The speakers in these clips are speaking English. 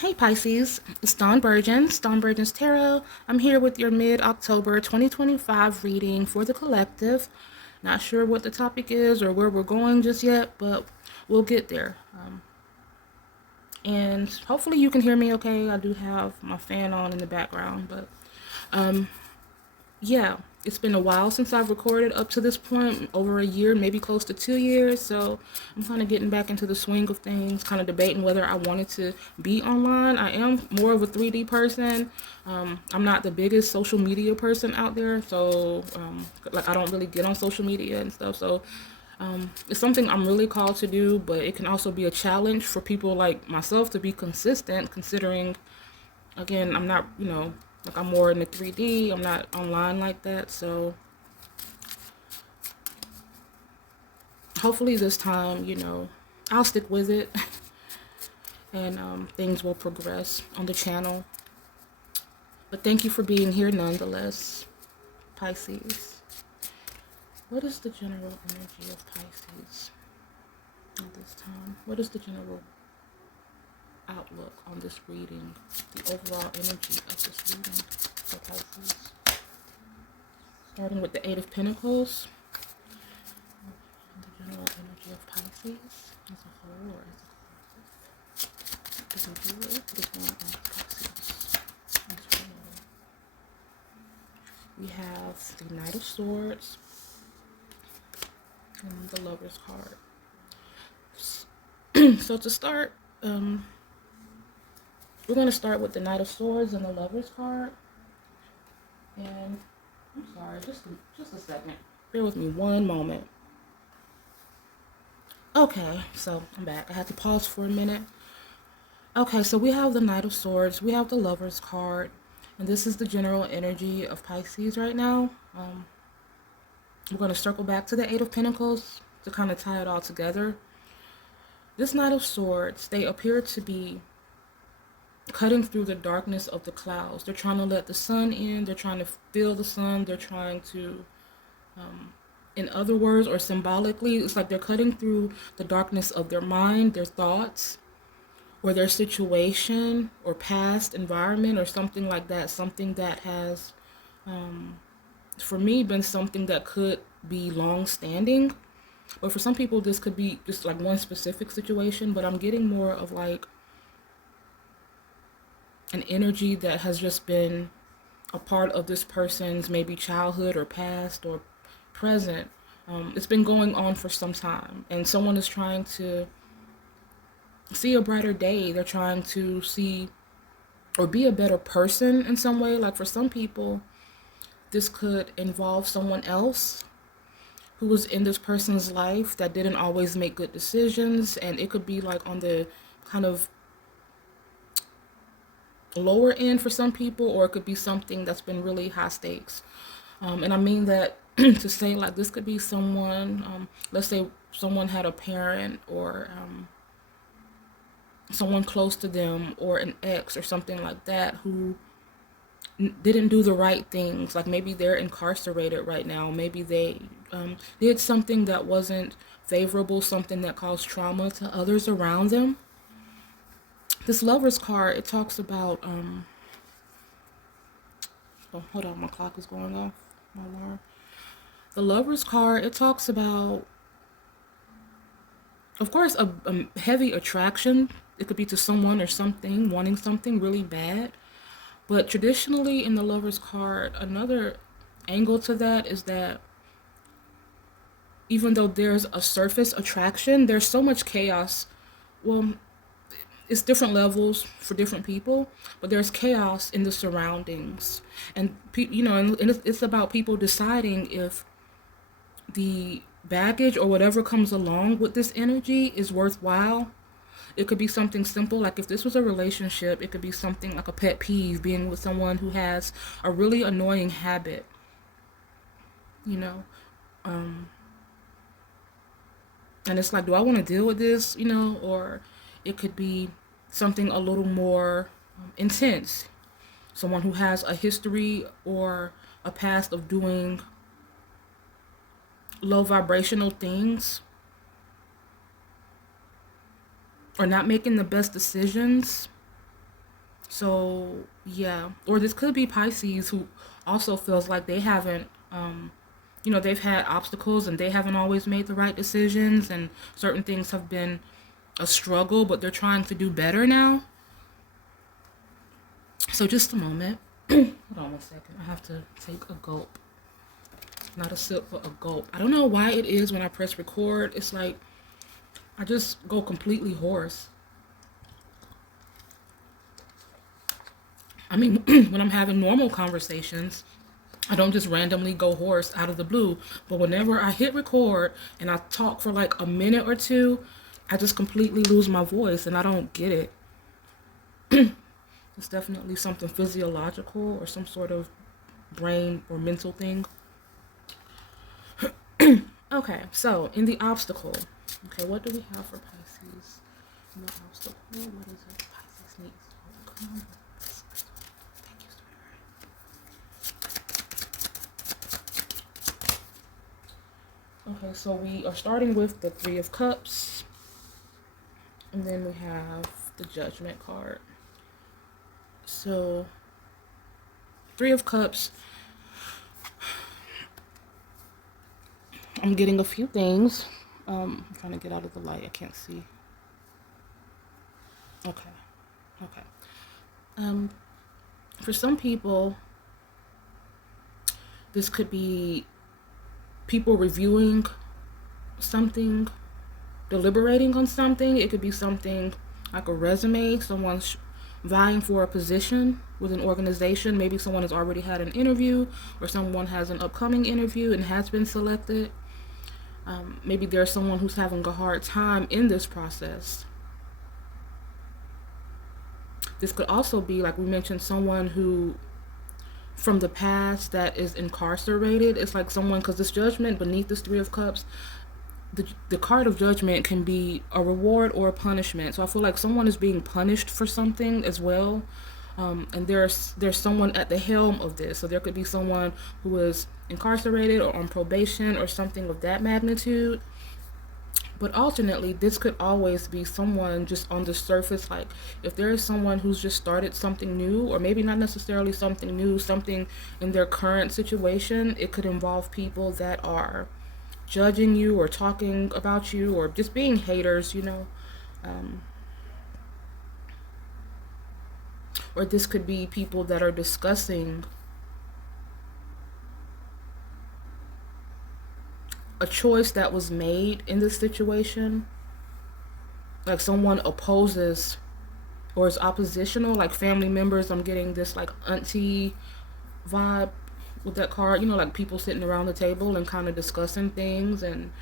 Hey Pisces, it's Dawn Burgess, Dawn Burgess Tarot. I'm here with your mid-October 2025 reading for the collective. Not sure what the topic is or where we're going just yet, but we'll get there. And hopefully you can hear me okay. I do have my fan on in the background, but yeah, it's been a while since I've recorded up to this point, over a year, maybe close to 2 years. So I'm kind of getting back into the swing of things, kind of debating whether I wanted to be online. I am more of a 3D person. I'm not the biggest social media person out there, so like I don't really get on social media and stuff. So it's something I'm really called to do, but it can also be a challenge for people like myself to be consistent, considering again, I'm not, like I'm more in the 3D. I'm not online like that. So hopefully this time, I'll stick with it and things will progress on the channel. But thank you for being here nonetheless, Pisces. What is the general energy of Pisces at this time? What is the general outlook on this reading? The overall energy of this reading for Pisces? Starting with the Eight of Pentacles. The general energy of Pisces as a whole, or as a collective. What is going on with Pisces as well? We have the Knight of Swords and the Lover's card. So to start, we're going to start with the Knight of Swords and the Lover's card. And I'm sorry, just a second. Bear with me one moment. Okay, so I'm back. I had to pause for a minute. Okay, so we have the Knight of Swords, we have the Lover's card, and this is the general energy of Pisces right now. We're going to circle back to the Eight of Pentacles to kind of tie it all together. This Knight of Swords, they appear to be cutting through the darkness of the clouds. They're trying to let the sun in. They're trying to feel the sun. They're trying to, in other words or symbolically, it's like they're cutting through the darkness of their mind, their thoughts, or their situation or past environment or something like that. Something that has, for me, been something that could be long-standing. Or for some people, this could be just like one specific situation, but I'm getting more of like an energy that has just been a part of this person's maybe childhood or past or present. It's been going on for some time, and someone is trying to see a brighter day. They're trying to see or be a better person in some way. Like for some people, this could involve someone else who was in this person's life that didn't always make good decisions, and it could be like on the kind of lower end for some people, or it could be something that's been really high stakes. And I mean that to say like this could be someone, let's say someone had a parent or someone close to them or an ex or something like that who didn't do the right things. Like maybe they're incarcerated right now. Maybe they did something that wasn't favorable, something that caused trauma to others around them. This Lover's card, it talks about, oh, hold on, my clock is going off, my alarm. The Lover's card, it talks about, of course, a heavy attraction. It could be to someone or something, wanting something really bad. But traditionally in the Lover's card, another angle to that is that even though there's a surface attraction, there's so much chaos. Well, it's different levels for different people, but there's chaos in the surroundings. And, and it's about people deciding if the baggage or whatever comes along with this energy is worthwhile. It could be something simple, like if this was a relationship, it could be something like a pet peeve, being with someone who has a really annoying habit, you know. And it's like, do I want to deal with this, or it could be something a little more intense. Someone who has a history or a past of doing low vibrational things or not making the best decisions So yeah, or this could be Pisces who also feels like they haven't, they've had obstacles and they haven't always made the right decisions, and certain things have been a struggle, but they're trying to do better now. So just a moment. Hold on 1 second. I have to take a gulp. Not a sip, but a gulp. I don't know why it is when I press record. It's like I just go completely hoarse. I mean, when I'm having normal conversations, I don't just randomly go hoarse out of the blue. But whenever I hit record and I talk for like a minute or two, I just completely lose my voice and I don't get it. It's definitely something physiological or some sort of brain or mental thing. Okay, so in the obstacle. Okay, what do we have for Pisces? In the obstacle, what is it? Pisces needs to overcome. Thank you, sweetheart. Okay, so we are starting with the Three of Cups. And then we have the Judgment card. So, Three of Cups. I'm getting a few things. I'm trying to get out of the light. I can't see. Okay. Okay. For some people, this could be people reviewing something, deliberating on something. It could be something like a resume. Someone's vying for a position with an organization. Maybe someone has already had an interview, or someone has an upcoming interview and has been selected. Maybe there's someone who's having a hard time in this process. This could also be, like we mentioned, someone who from the past that is incarcerated. It's like someone, because this Judgment beneath this Three of Cups, the card of Judgment can be a reward or a punishment. So I feel like someone is being punished for something as well. And there's someone at the helm of this. So there could be someone who is incarcerated or on probation or something of that magnitude. But alternately, this could always be someone just on the surface. Like if there is someone who's just started something new, or maybe not necessarily something new, something in their current situation, it could involve people that are judging you or talking about you or just being haters, or this could be people that are discussing a choice that was made in this situation. Like someone opposes or is oppositional, like family members. I'm getting this like auntie vibe with that card, like people sitting around the table and kind of discussing things, and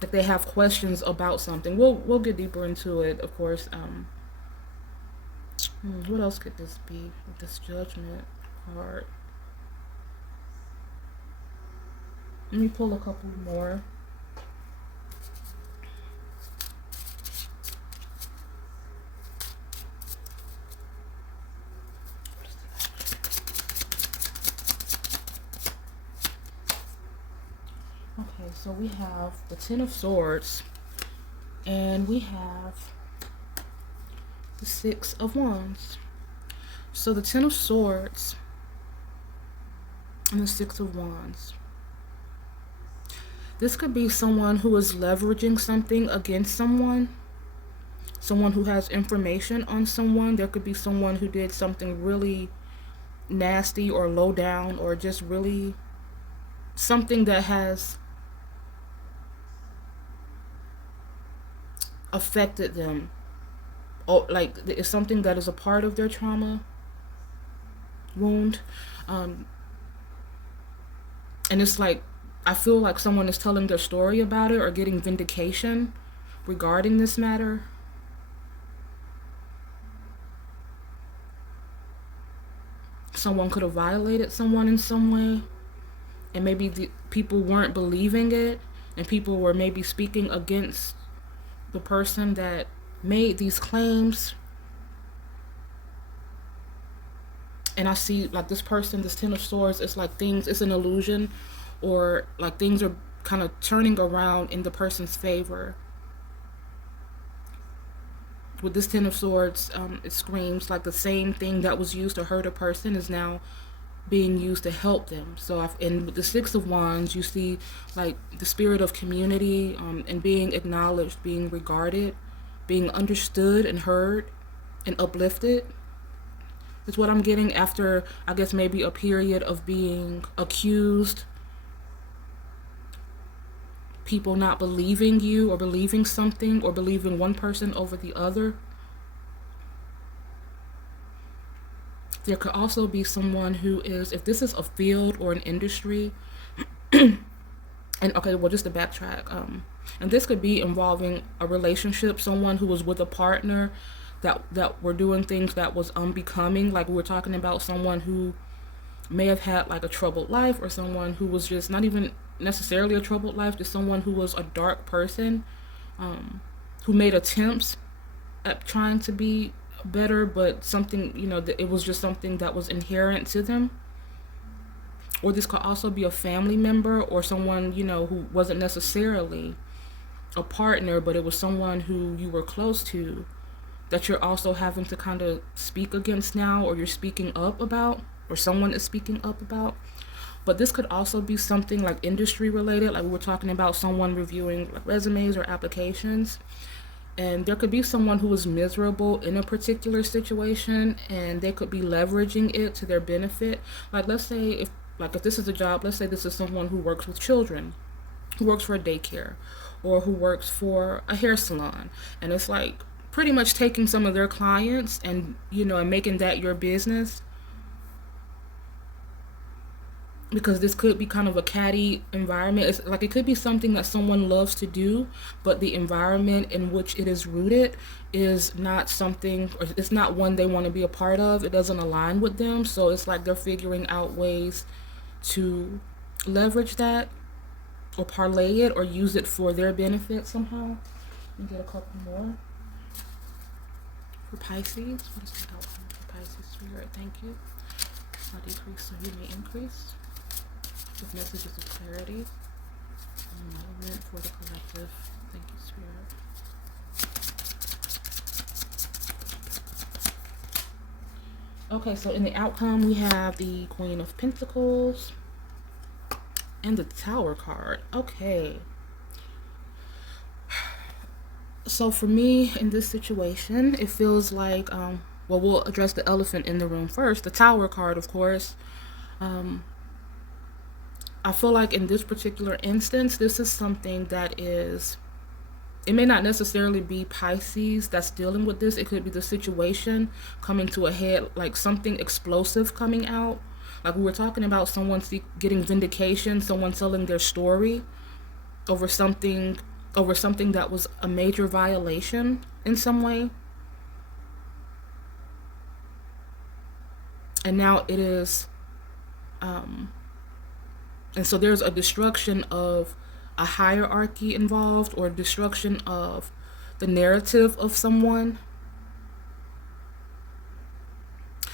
if they have questions about something. We'll get deeper into it, of course. What else could this be with this Judgment card? Let me pull a couple more. Okay, so we have the Ten of Swords, and we have the Six of Wands. So the Ten of Swords and the Six of Wands. This could be someone who is leveraging something against someone who has information on someone. There could be someone who did something really nasty or low down, or just really something that has affected them. Or like it's something that is a part of their trauma wound. And it's like I feel like someone is telling their story about it or getting vindication regarding this matter. Someone could have violated someone in some way, and maybe the people weren't believing it, and people were maybe speaking against the person that made these claims. And I see like this person, this Ten of Swords, it's like things, it's an illusion, or like things are kind of turning around in the person's favor. with this Ten of Swords, it screams like the same thing that was used to hurt a person is now being used to help them. So, and with the Six of Wands, you see like the spirit of community, and being acknowledged, being regarded, being understood and heard and uplifted is what I'm getting after, I guess, maybe a period of being accused, people not believing you or believing something or believing one person over the other. There could also be someone who is, if this is a field or an industry, and okay, well, just to backtrack, and this could be involving a relationship, someone who was with a partner that were doing things that was unbecoming, like we were talking about someone who may have had like a troubled life, or someone who was just not even necessarily a troubled life, just someone who was a dark person, who made attempts at trying to be better, but something, it was just something that was inherent to them. Or this could also be a family member or someone, who wasn't necessarily a partner, but it was someone who you were close to that you're also having to kind of speak against now, or you're speaking up about, or someone is speaking up about. But this could also be something like industry related, like we were talking about someone reviewing like resumes or applications. And there could be someone who is miserable in a particular situation, and they could be leveraging it to their benefit. Like, let's say if this is a job, let's say this is someone who works with children, who works for a daycare, or who works for a hair salon, and it's like pretty much taking some of their clients and and making that your business, because this could be kind of a catty environment. It's like it could be something that someone loves to do, but the environment in which it is rooted is not something, or it's not one they want to be a part of. It doesn't align with them, so it's like they're figuring out ways to leverage that or parlay it or use it for their benefit somehow. Let me get a couple more for Pisces. What is the outcome for Pisces spirit? Thank you. I'll decrease so you may increase. With messages of clarity, enlightenment for the collective. Thank you, Spirit. Okay, so in the outcome, we have the Queen of Pentacles and the Tower card. Okay. So for me, in this situation, it feels like, well, we'll address the elephant in the room first. The Tower card, of course. I feel like in this particular instance, this is something that is, it may not necessarily be Pisces that's dealing with this. It could be the situation coming to a head, like something explosive coming out. Like we were talking about someone getting vindication, someone telling their story over something that was a major violation in some way. And now it is, and so there's a destruction of a hierarchy involved, or destruction of the narrative of someone.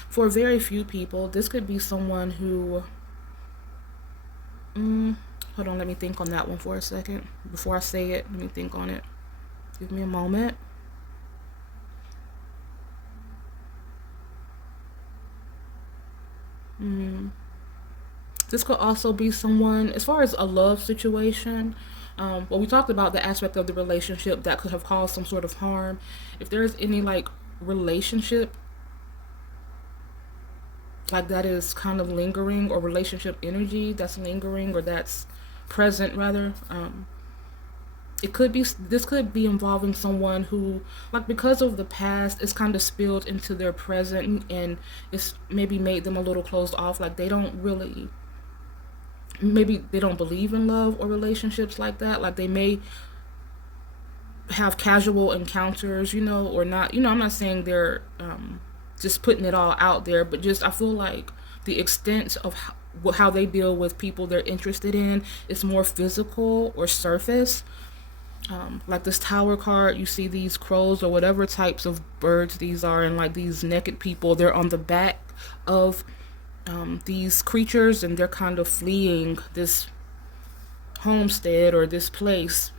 For very few people, this could be someone who, hold on, let me think on that one for a second. Before I say it, let me think on it. Give me a moment. This could also be someone, as far as a love situation, well, we talked about the aspect of the relationship that could have caused some sort of harm. If there's any like relationship like that is kind of lingering, or relationship energy that's lingering, or that's present rather, this could be involving someone who, like, because of the past, it's kind of spilled into their present, and it's maybe made them a little closed off. Like maybe they don't believe in love or relationships like that. Like they may have casual encounters, or not. I'm not saying they're just putting it all out there, but just I feel like the extent of how they deal with people they're interested in is more physical or surface. Like this Tower card, you see these crows or whatever types of birds these are, and like these naked people, they're on the back of these creatures, and they're kind of fleeing this homestead or this place,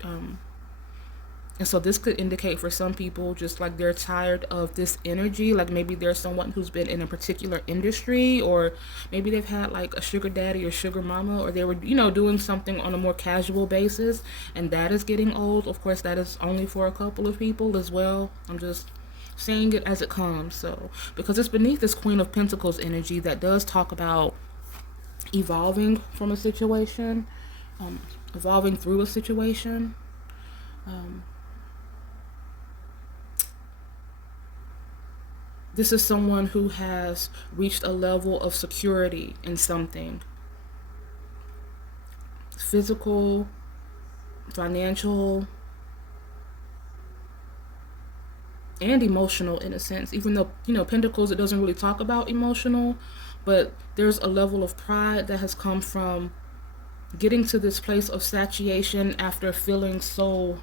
And so this could indicate for some people just like they're tired of this energy. Like maybe there's someone who's been in a particular industry, or maybe they've had like a sugar daddy or sugar mama, or they were, doing something on a more casual basis, and that is getting old. Of course, that is only for a couple of people as well. I'm just saying it as it comes. So, because it's beneath this Queen of Pentacles energy that does talk about evolving from a situation, evolving through a situation. This is someone who has reached a level of security in something physical, financial, and emotional in a sense. Even though, Pentacles, it doesn't really talk about emotional, but there's a level of pride that has come from getting to this place of satiation after feeling so,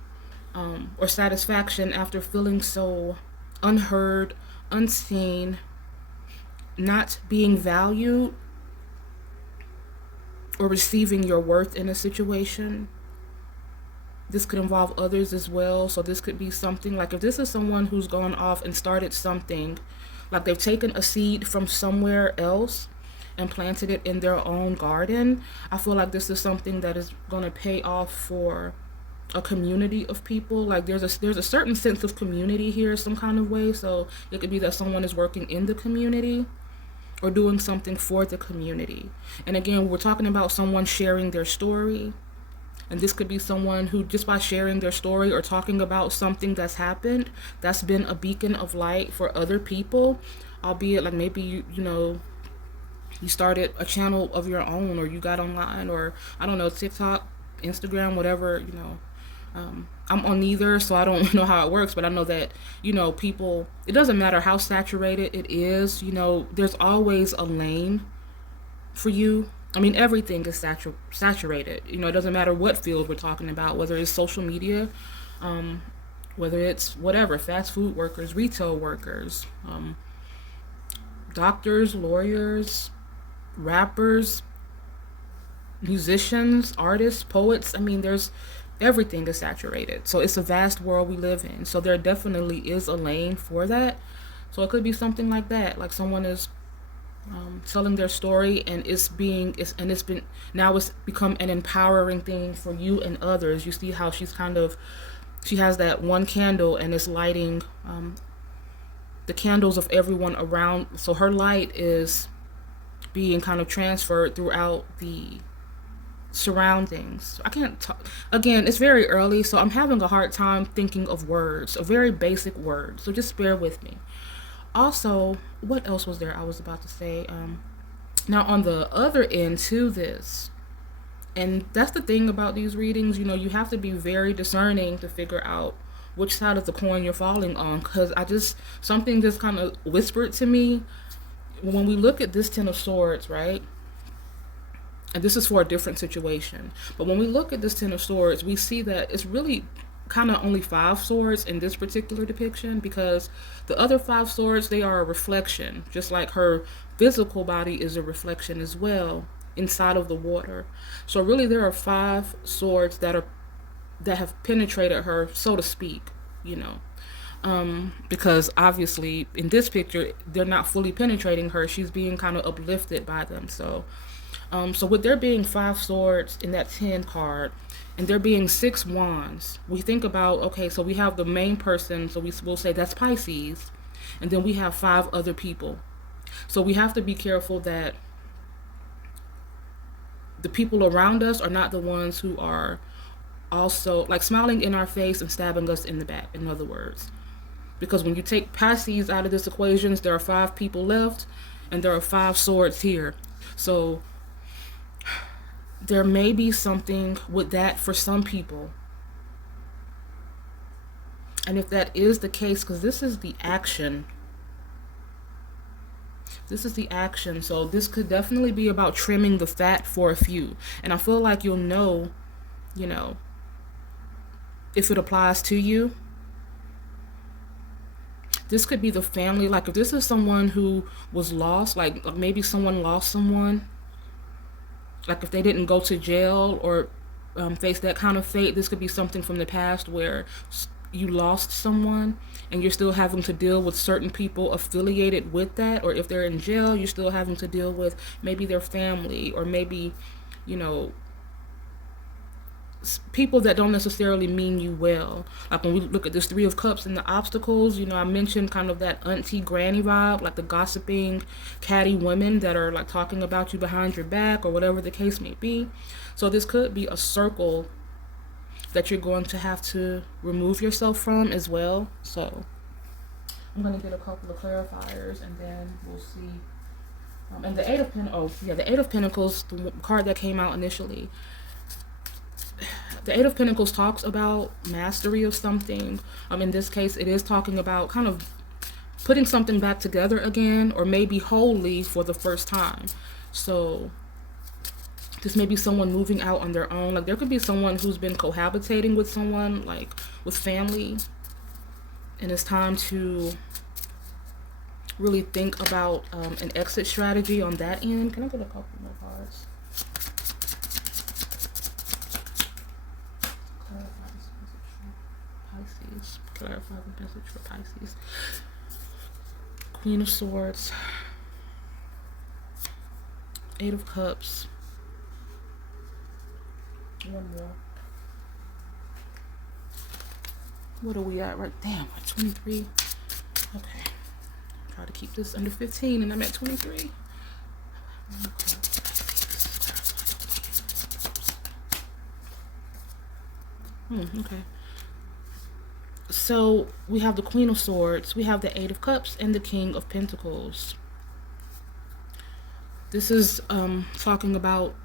or satisfaction after feeling so unheard, unseen, not being valued, or receiving your worth in a situation. This could involve others as well. So this could be something like if this is someone who's gone off and started something, like they've taken a seed from somewhere else and planted it in their own garden. I feel like this is something that is going to pay off for a community of people. Like there's a certain sense of community here some kind of way. So it could be that someone is working in the community or doing something for the community. And again, we're talking about someone sharing their story. And this could be someone who, just by sharing their story or talking about something that's happened, that's been a beacon of light for other people. Albeit, like maybe you started a channel of your own, or you got online, or I don't know, TikTok, Instagram, whatever. I'm on neither, so I don't know how it works, but I know that, people, it doesn't matter how saturated it is, there's always a lane for you. I mean, everything is saturated. It doesn't matter what field we're talking about, whether it's social media, whether it's whatever, fast food workers, retail workers, doctors, lawyers, rappers, musicians, artists, poets. I mean, everything is saturated. So it's a vast world we live in. So there definitely is a lane for that. So it could be something like that, like someone is telling their story, and it's been now it's become an empowering thing for you and others. You see how she has that one candle, and it's lighting the candles of everyone around. So her light is being kind of transferred throughout the surroundings. I can't talk again, it's very early, so I'm having a hard time thinking of words, a very basic word, so just bear with me. Also, what else was there I was about to say? Now on the other end to this, and that's the thing about these readings, you have to be very discerning to figure out which side of the coin you're falling on, because something just kind of whispered to me when we look at this Ten of Swords, right? And this is for a different situation. But when we look at this Ten of Swords, we see that it's really kind of only 5 swords in this particular depiction, because the other 5 swords, they are a reflection, just like her physical body is a reflection as well inside of the water. So really there are 5 swords that have penetrated her, so to speak, because obviously in this picture they're not fully penetrating her, she's being kind of uplifted by them. So with there being 5 swords in that 10 card, and there being 6 wands, we think about, okay, so we have the main person, so will say that's Pisces, and then we have 5 other people. So we have to be careful that the people around us are not the ones who are also like smiling in our face and stabbing us in the back, in other words. Because when you take Pisces out of this equation, there are 5 people left, and there are 5 swords here. So there may be something with that for some people. And if that is the case, because this is the action. So this could definitely be about trimming the fat for a few. And I feel like you'll know, if it applies to you. This could be the family. Like if this is someone who was lost, like maybe someone lost someone, like if they didn't go to jail or face that kind of fate, this could be something from the past where you lost someone and you're still having to deal with certain people affiliated with that, or if they're in jail, you're still having to deal with maybe their family, or maybe, you know, people that don't necessarily mean you well. Like when we look at this Three of Cups and the obstacles, you know, I mentioned kind of that auntie granny vibe, like the gossiping, catty women that are like talking about you behind your back or whatever the case may be. So this could be a circle that you're going to have to remove yourself from as well. So I'm going to get a couple of clarifiers and then we'll see. And the the Eight of Pentacles, the card that came out initially. The Eight of Pentacles talks about mastery of something. In this case, it is talking about kind of putting something back together again, or maybe wholly for the first time. So this may be someone moving out on their own. Like there could be someone who's been cohabitating with someone, like with family, and it's time to really think about an exit strategy on that end. Can I get a couple more cards? Pisces. Clarify the message for Pisces. Queen of Swords. Eight of Cups. One more. What are we at right? Damn, at 23. Okay. Try to keep this under 15 and I'm at 23. Okay. So we have the Queen of Swords, we have the Eight of Cups, and the King of Pentacles. This is talking about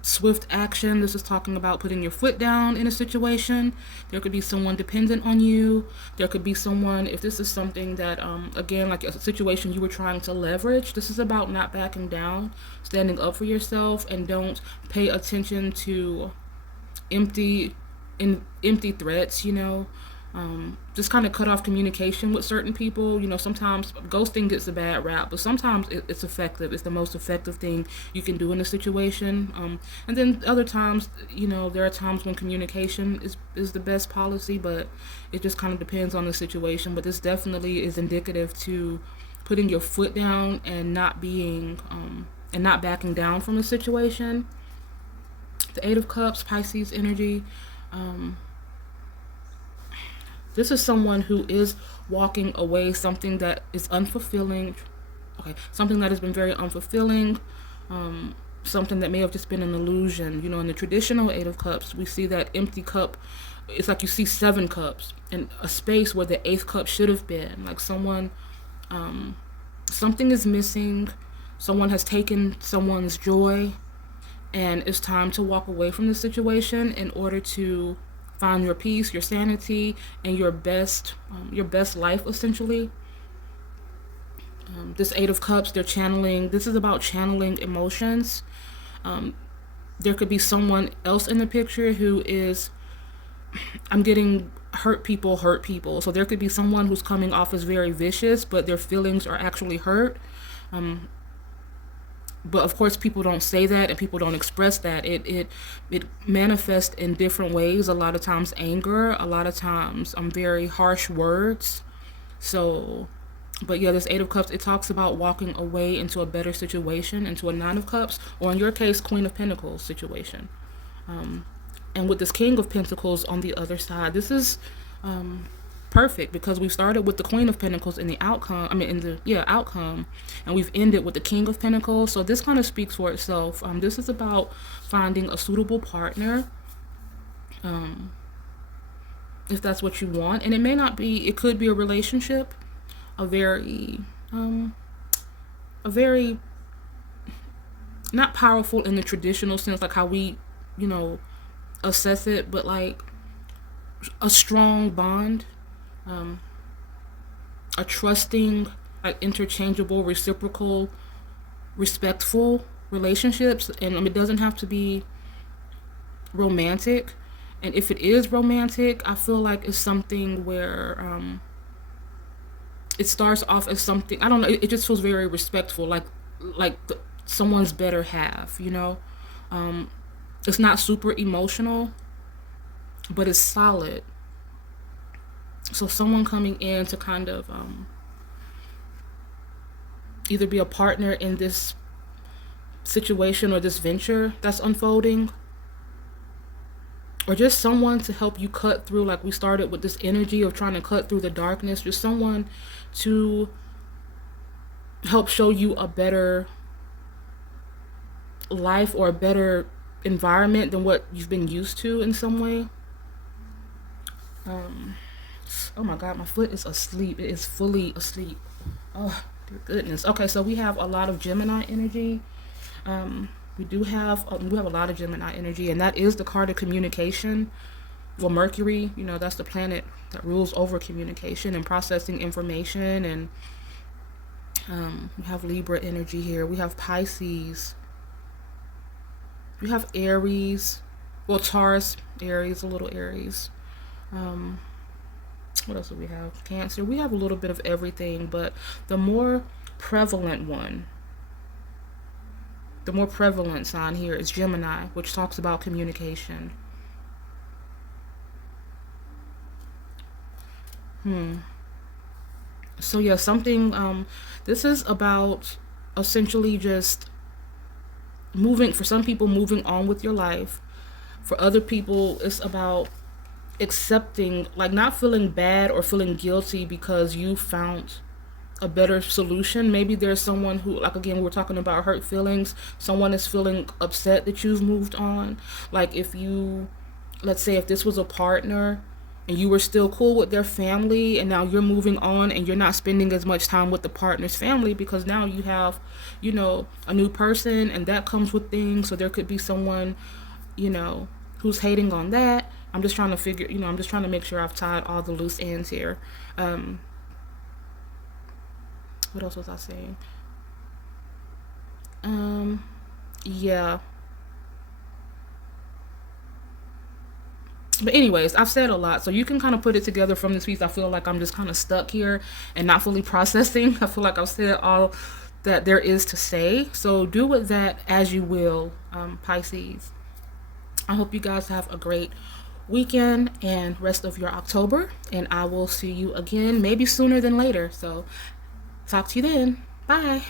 swift action. This is talking about putting your foot down in a situation. There could be someone dependent on you. There could be someone, if this is something that, again, like a situation you were trying to leverage, this is about not backing down, standing up for yourself, and don't pay attention to empty threats, you know. Just kind of cut off communication with certain people. You know, sometimes ghosting gets a bad rap, but sometimes it's effective. It's the most effective thing you can do in a situation. And then other times, you know, there are times when communication is the best policy, but it just kind of depends on the situation. But this definitely is indicative to putting your foot down and not being and not backing down from a situation. The Eight of Cups, Pisces energy. This is someone who is walking away something that is unfulfilling. Okay, something that has been very unfulfilling. Something that may have just been an illusion. You know, in the traditional Eight of Cups, we see that empty cup. It's like you see 7 cups in a space where the 8th cup should have been. Like someone, something is missing. Someone has taken someone's joy, and it's time to walk away from the situation in order to find your peace, your sanity, and your best life, essentially. This Eight of Cups, they're channeling. This is about channeling emotions. There could be someone else in the picture who is, I'm getting hurt people. So there could be someone who's coming off as very vicious, but their feelings are actually hurt. But of course, people don't say that and people don't express that. It manifests in different ways. A lot of times anger, a lot of times very harsh words. So, but yeah, this Eight of Cups, it talks about walking away into a better situation, into a Nine of Cups, or in your case, Queen of Pentacles situation. And with this King of Pentacles on the other side, this is perfect because we've started with the Queen of Pentacles in the outcome. Outcome, and we've ended with the King of Pentacles. So this kind of speaks for itself. This is about finding a suitable partner, if that's what you want, and it may not be. It could be a relationship, a very not powerful in the traditional sense, like how we, you know, assess it, but like a strong bond. A trusting, like interchangeable, reciprocal, respectful relationships. And it doesn't have to be romantic. And if it is romantic, I feel like it's something where it starts off as something, I don't know, it just feels very respectful, like someone's better half, you know. It's not super emotional, but it's solid. So someone coming in to kind of either be a partner in this situation or this venture that's unfolding, or just someone to help you cut through, like we started with this energy of trying to cut through the darkness, just someone to help show you a better life or a better environment than what you've been used to in some way. um oh my god, my foot is asleep. It is fully asleep. Oh dear goodness. Okay, so we have a lot of Gemini energy. um we have a lot of Gemini energy, and that is the card of communication. Well, Mercury, that's the planet that rules over communication and processing information. And we have Libra energy here. We have Pisces. We have Aries. Well, Taurus, Aries, a little Aries. Um, what else do we have? Cancer. We have a little bit of everything, but the more prevalent one, the more prevalent sign here is Gemini, which talks about communication. So yeah, something. This is about essentially just moving. For some people, moving on with your life. For other people, it's about accepting, like not feeling bad or feeling guilty because you found a better solution. Maybe there's someone who, like again, we're talking about hurt feelings. Someone is feeling upset that you've moved on. Like if you, let's say if this was a partner and you were still cool with their family, and now you're moving on and you're not spending as much time with the partner's family because now you have, a new person, and that comes with things. So there could be someone, you know, who's hating on that. I'm just trying to I'm just trying to make sure I've tied all the loose ends here. Um, what else was I saying? Um, yeah. But anyways, I've said a lot, so you can kind of put it together from this piece. I feel like I'm just kind of stuck here and not fully processing. I feel like I've said all that there is to say. So do with that as you will, Pisces. I hope you guys have a great weekend and rest of your October, and I will see you again maybe sooner than later. So talk to you then. Bye.